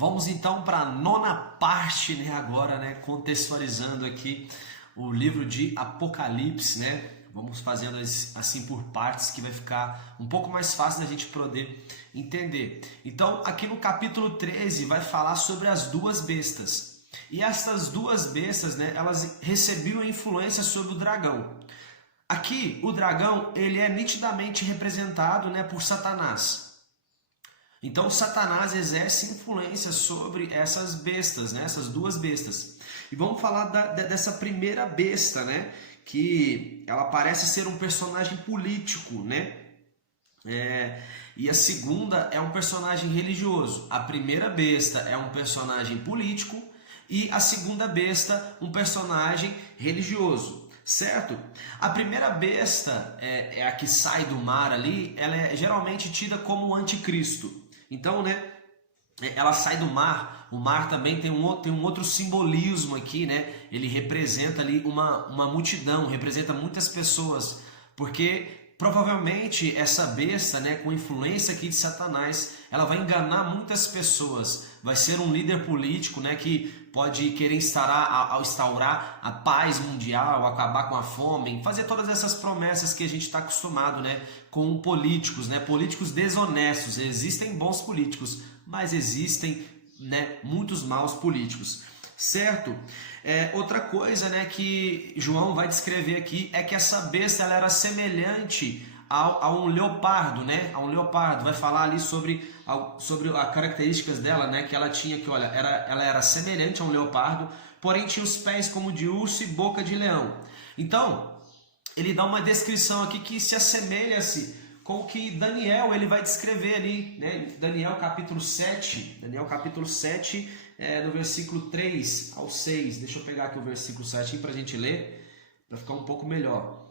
Vamos então para a nona parte, né, agora, né, contextualizando aqui o livro de Apocalipse, né? Vamos fazendo assim por partes que vai ficar um pouco mais fácil da gente poder entender. Então, aqui no capítulo 13 vai falar sobre as duas bestas. E essas duas bestas, né, elas recebiam influência sobre o dragão. Aqui, o dragão, ele é nitidamente representado, né, por Satanás. Então, Satanás exerce influência sobre essas bestas, né? Essas duas bestas. E vamos falar dessa primeira besta, né? Que ela parece ser um personagem político, né? E a segunda é um personagem religioso. A primeira besta é um personagem político e a segunda besta um personagem religioso. Certo? A primeira besta é a que sai do mar ali, ela é geralmente tida como o anticristo. Então, né, ela sai do mar. O mar também tem um outro simbolismo aqui, né? Ele representa ali uma multidão, representa muitas pessoas, porque provavelmente essa besta, né, com influência aqui de Satanás, ela vai enganar muitas pessoas. Vai ser um líder político, né, que pode querer instaurar a paz mundial, acabar com a fome, fazer todas essas promessas que a gente está acostumado, né, com políticos, né, políticos desonestos. Existem bons políticos, mas existem, né, muitos maus políticos, certo? Outra coisa, né, que João vai descrever aqui é que essa besta ela era semelhante a um leopardo, né? A um leopardo. Vai falar ali sobre as características dela, né? Que ela tinha que, olha, ela era semelhante a um leopardo, porém tinha os pés como de urso e boca de leão. Então, ele dá uma descrição aqui que se assemelha-se com o que Daniel ele vai descrever ali, né? Daniel capítulo 7, no versículo 3 ao 6. Deixa eu pegar aqui o versículo 7 para a gente ler, para ficar um pouco melhor.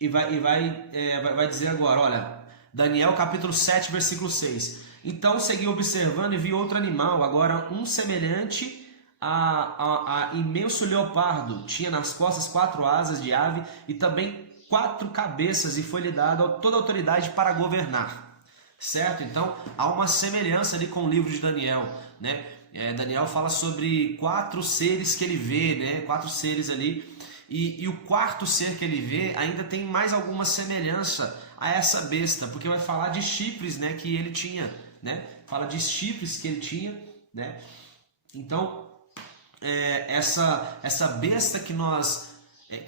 E vai dizer agora, olha, Daniel capítulo 7, versículo 6. Então segui observando e vi outro animal, agora um semelhante a imenso leopardo. Tinha nas costas 4 asas de ave e também 4 cabeças, e foi-lhe dada toda a autoridade para governar. Certo? Então há uma semelhança ali com o livro de Daniel, né? Daniel fala sobre 4 seres que ele vê, né? 4 seres ali. E o quarto ser que ele vê ainda tem mais alguma semelhança a essa besta, porque vai falar de chifres, né, que ele tinha, né? Fala de chifres que ele tinha, né? Então, essa besta que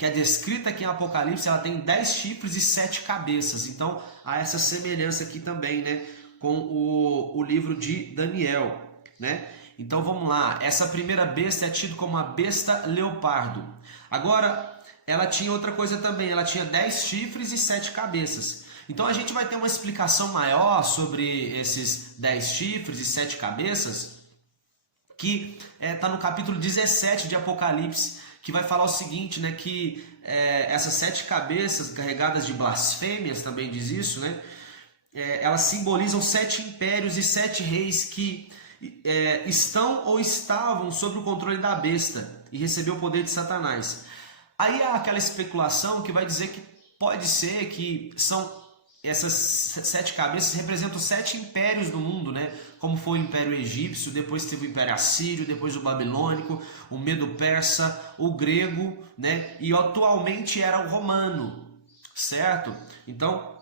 é descrita aqui em Apocalipse, ela tem 10 chifres e 7 cabeças. Então, há essa semelhança aqui também, né, com o livro de Daniel, né? Então vamos lá, essa primeira besta é tida como a besta leopardo. Agora, ela tinha outra coisa também, ela tinha 10 chifres e 7 cabeças. Então a gente vai ter uma explicação maior sobre esses 10 chifres e 7 cabeças, que está no capítulo 17 de Apocalipse, que vai falar o seguinte, né, que essas 7 cabeças carregadas de blasfêmias, também diz isso, né, elas simbolizam 7 impérios e 7 reis que estão ou estavam sob o controle da besta e recebeu o poder de Satanás. Aí há aquela especulação que vai dizer que pode ser que essas 7 cabeças representam 7 impérios do mundo, né? Como foi o Império Egípcio, depois teve o Império Assírio, depois o Babilônico, o Medo-Persa, o Grego, né? E atualmente era o Romano, certo? Então,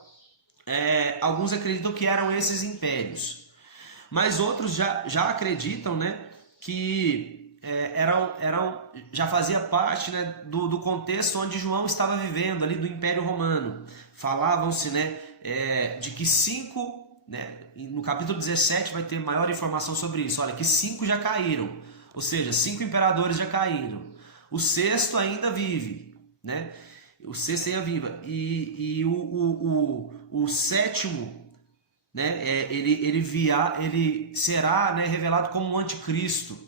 alguns acreditam que eram esses impérios. Mas outros já acreditam, né, que já fazia parte, né, do contexto onde João estava vivendo, ali do Império Romano. Falavam-se, né, de que 5, né, no capítulo 17 vai ter maior informação sobre isso. Olha, que 5 já caíram, ou seja, 5 imperadores já caíram. O sexto ainda vive, né? O sexto ainda vive. E o sétimo, né, ele será, né, revelado como um anticristo.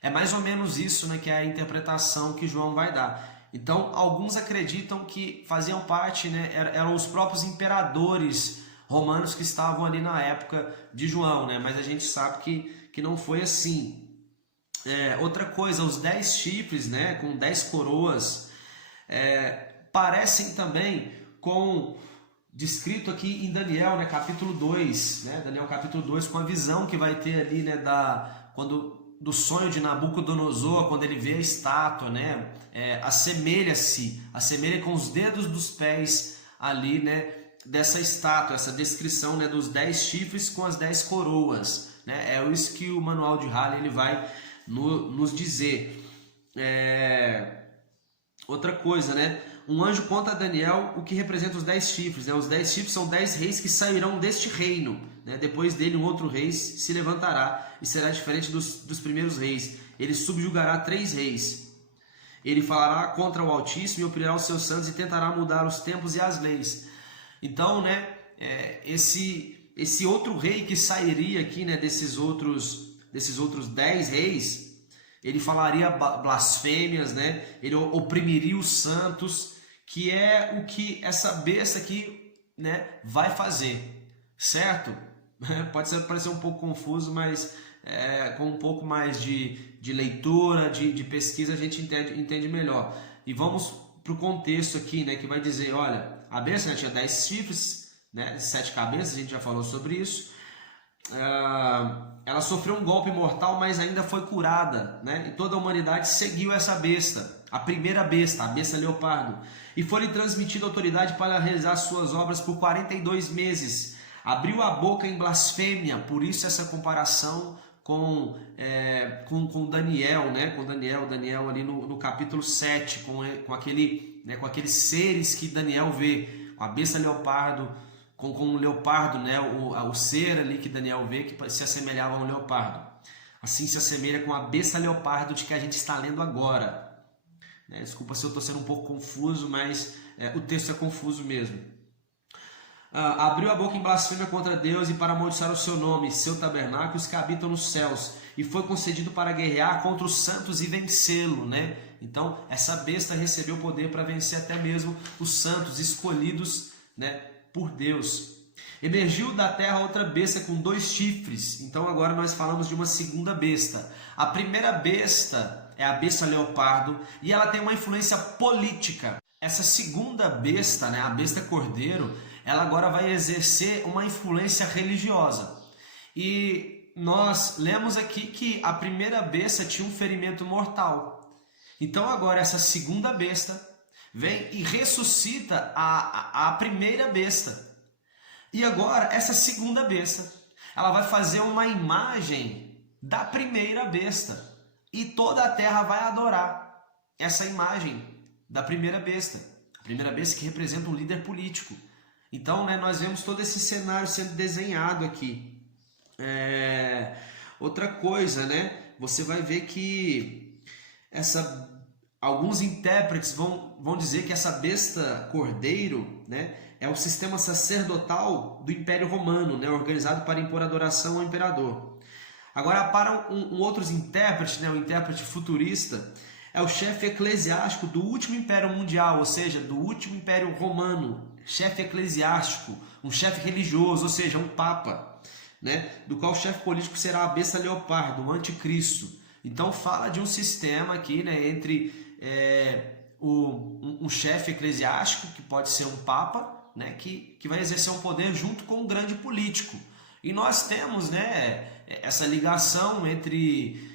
É mais ou menos isso, né, que é a interpretação que João vai dar. Então, alguns acreditam que faziam parte, né, eram os próprios imperadores romanos que estavam ali na época de João, né, mas a gente sabe que não foi assim. Outra coisa, os 10 chifres, né, com 10 coroas, parecem também com descrito aqui em Daniel, né, capítulo 2, né, Daniel capítulo 2, com a visão que vai ter ali, né, do sonho de Nabucodonosor, quando ele vê a estátua, né, assemelha com os dedos dos pés ali, né, dessa estátua, essa descrição, né, dos 10 chifres com as 10 coroas, né, é isso que o manual de Halley ele vai nos dizer. Outra coisa, né, um anjo conta a Daniel o que representa os 10 chifres, né, os 10 chifres são 10 reis que sairão deste reino, né, depois dele um outro rei se levantará e será diferente dos primeiros reis, ele subjugará 3 reis. Ele falará contra o Altíssimo e oprirá os seus santos e tentará mudar os tempos e as leis. Então, né, esse outro rei que sairia aqui, né, desses outros 10 reis, ele falaria blasfêmias, né, ele oprimiria os santos, que é o que essa besta aqui, né, vai fazer, certo? Pode parecer um pouco confuso, mas com um pouco mais de leitura, de pesquisa, a gente entende melhor. E vamos para o contexto aqui, né, que vai dizer, olha, a besta, né, tinha 10 chifres, né, 7 cabeças, a gente já falou sobre isso. Ela sofreu um golpe mortal, mas ainda foi curada, né, e toda a humanidade seguiu essa besta, a primeira besta, a besta leopardo, e foi-lhe transmitida autoridade para realizar suas obras por 42 meses. Abriu a boca em blasfêmia, por isso essa comparação com Daniel, né? Com Daniel ali no capítulo 7, com aqueles seres que Daniel vê, a besta leopardo, com o leopardo, né? O ser ali que Daniel vê que se assemelhava a um leopardo. Assim se assemelha com a besta leopardo de que a gente está lendo agora. Desculpa se eu estou sendo um pouco confuso, mas o texto é confuso mesmo. Abriu a boca em blasfêmia contra Deus e para amaldiçoar o seu nome, seu tabernáculo, os que habitam nos céus, e foi concedido para guerrear contra os santos e vencê-lo, né? Então, essa besta recebeu poder para vencer até mesmo os santos escolhidos, né, por Deus. Emergiu da terra outra besta com 2 chifres. Então, agora nós falamos de uma segunda besta. A primeira besta é a besta leopardo e ela tem uma influência política. Essa segunda besta, né, a besta cordeiro, ela agora vai exercer uma influência religiosa. E nós lemos aqui que a primeira besta tinha um ferimento mortal. Então agora essa segunda besta vem e ressuscita a primeira besta. E agora essa segunda besta, ela vai fazer uma imagem da primeira besta. E toda a terra vai adorar essa imagem da primeira besta. A primeira besta que representa um líder político. Então, né, nós vemos todo esse cenário sendo desenhado aqui. Outra coisa, né, você vai ver que alguns intérpretes vão dizer que essa besta cordeiro, né, é o sistema sacerdotal do Império Romano, né, organizado para impor adoração ao imperador. Agora, para outros intérpretes, né, o intérprete futurista, é o chefe eclesiástico do último império mundial, ou seja, do último império romano, chefe eclesiástico, um chefe religioso, ou seja, um papa, né? Do qual o chefe político será a besta leopardo, o anticristo. Então fala de um sistema aqui, né, entre um chefe eclesiástico, que pode ser um papa, né, que vai exercer um poder junto com um grande político. E nós temos, né, essa ligação entre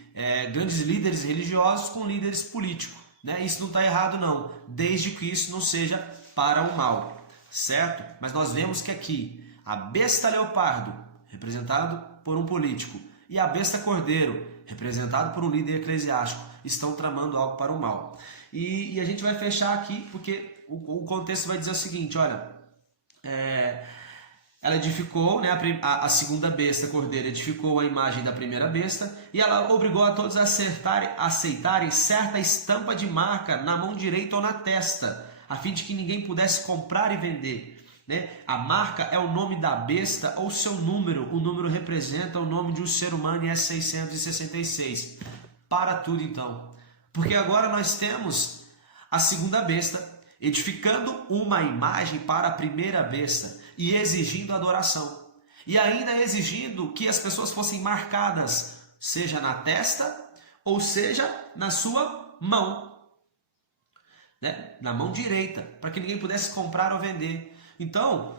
grandes líderes religiosos com líderes políticos, né? Isso não está errado não, desde que isso não seja para o mal. Certo? Mas nós vemos que aqui a besta leopardo, representado por um político, e a besta cordeiro, representado por um líder eclesiástico, estão tramando algo para o mal. E a gente vai fechar aqui porque o contexto vai dizer o seguinte, olha, ela edificou, né, a segunda besta cordeira edificou a imagem da primeira besta e ela obrigou a todos a aceitarem certa estampa de marca na mão direita ou na testa, a fim de que ninguém pudesse comprar e vender, né? A marca é o nome da besta ou seu número. O número representa o nome de um ser humano e é 666. Para tudo então. Porque agora nós temos a segunda besta edificando uma imagem para a primeira besta e exigindo adoração. E ainda exigindo que as pessoas fossem marcadas, seja na testa ou seja na sua mão. Né? Na mão direita, para que ninguém pudesse comprar ou vender. Então,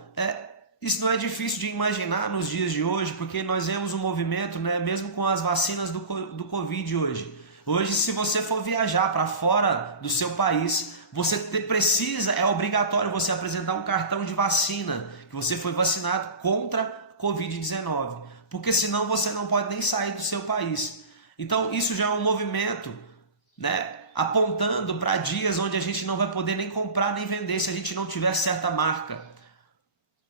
isso não é difícil de imaginar nos dias de hoje, porque nós vemos um movimento, né, mesmo com as vacinas do Covid hoje. Hoje, se você for viajar para fora do seu país, você precisa, é obrigatório você apresentar um cartão de vacina, que você foi vacinado contra Covid-19, porque senão você não pode nem sair do seu país. Então, isso já é um movimento, né, apontando para dias onde a gente não vai poder nem comprar nem vender se a gente não tiver certa marca.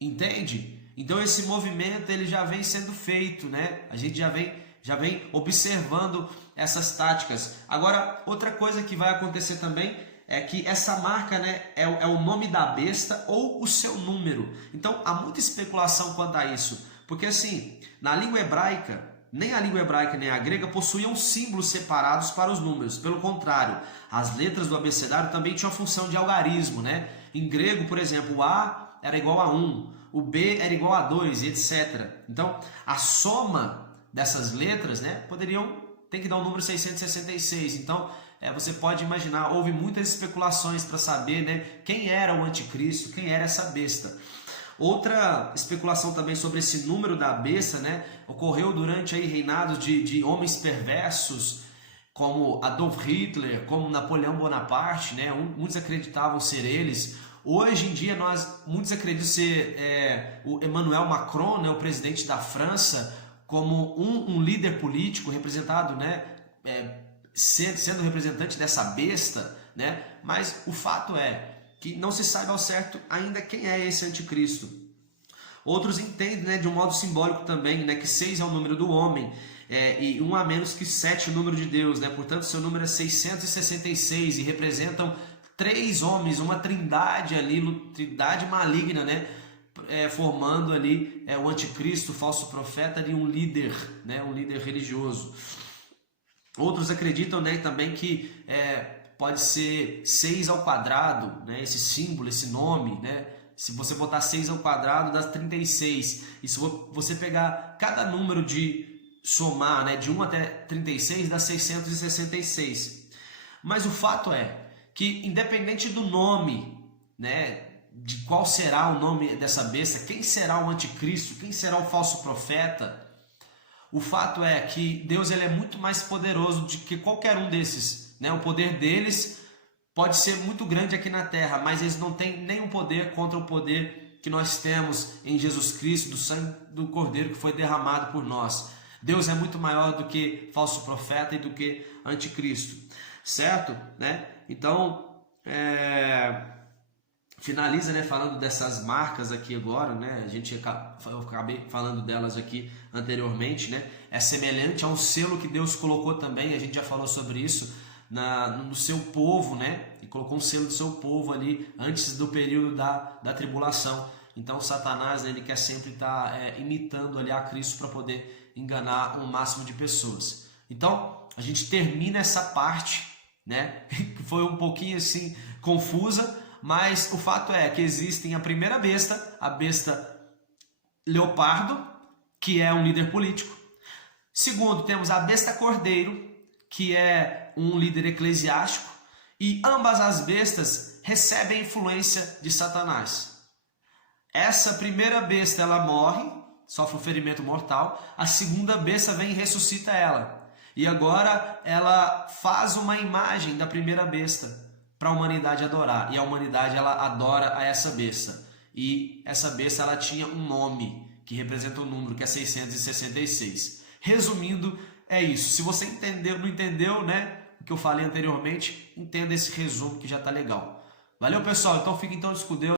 Entende? Então esse movimento ele já vem sendo feito, né? A gente já vem observando essas táticas. Agora, outra coisa que vai acontecer também é que essa marca, né, é o nome da besta ou o seu número. Então há muita especulação quanto a isso, porque assim, na língua hebraica, nem a língua hebraica nem a grega possuíam símbolos separados para os números. Pelo contrário, as letras do abecedário também tinham a função de algarismo, né? Em grego, por exemplo, o A era igual a 1, o B era igual a 2, etc. Então, a soma dessas letras, né, tem que dar o número 666. Então, você pode imaginar, houve muitas especulações para saber, né, quem era o anticristo, quem era essa besta. Outra especulação também sobre esse número da besta, né, ocorreu durante aí reinados de homens perversos, como Adolf Hitler, como Napoleão Bonaparte, né, muitos acreditavam ser eles. Hoje em dia, muitos acreditam ser o Emmanuel Macron, né, o presidente da França, como um líder político representado, né, sendo representante dessa besta, né, mas o fato é que não se sabe ao certo ainda quem é esse anticristo. Outros entendem, né, de um modo simbólico também, né, que 6 é o número do homem, e 1 a menos que 7 é o número de Deus, né, portanto seu número é 666 e representam 3 homens, uma trindade ali, trindade maligna, né? Formando ali o anticristo, o falso profeta e um líder, né? Um líder religioso. Outros acreditam, né, também que pode ser 6 ao quadrado, né? Esse símbolo, esse nome, né? Se você botar 6 ao quadrado, dá 36. E se você pegar cada número de somar, né, de 1 até 36, dá 666. Mas o fato é que independente do nome, né, de qual será o nome dessa besta, quem será o anticristo, quem será o falso profeta, o fato é que Deus ele é muito mais poderoso do que qualquer um desses, né? O poder deles pode ser muito grande aqui na terra, mas eles não têm nenhum poder contra o poder que nós temos em Jesus Cristo, do sangue do Cordeiro que foi derramado por nós. Deus é muito maior do que falso profeta e do que anticristo, certo? Né? Então, finaliza, né, falando dessas marcas aqui agora, né? Eu acabei falando delas aqui anteriormente, né? É semelhante a um selo que Deus colocou também, a gente já falou sobre isso, no seu povo, né? E colocou um selo do seu povo ali antes do período da tribulação. Então, Satanás, né, ele quer sempre estar imitando ali a Cristo para poder enganar o máximo de pessoas. Então, a gente termina essa parte, né, que foi um pouquinho assim confusa, mas o fato é que existem a primeira besta, a besta leopardo, que é um líder político. Segundo, temos a besta cordeiro, que é um líder eclesiástico, e ambas as bestas recebem a influência de Satanás. Essa primeira besta ela morre, sofre um ferimento mortal, a segunda besta vem e ressuscita ela. E agora ela faz uma imagem da primeira besta para a humanidade adorar. E a humanidade ela adora a essa besta. E essa besta ela tinha um nome que representa um número que é 666. Resumindo, é isso. Se você não entendeu, né, o que eu falei anteriormente, entenda esse resumo que já está legal. Valeu, pessoal. Então fique com Deus.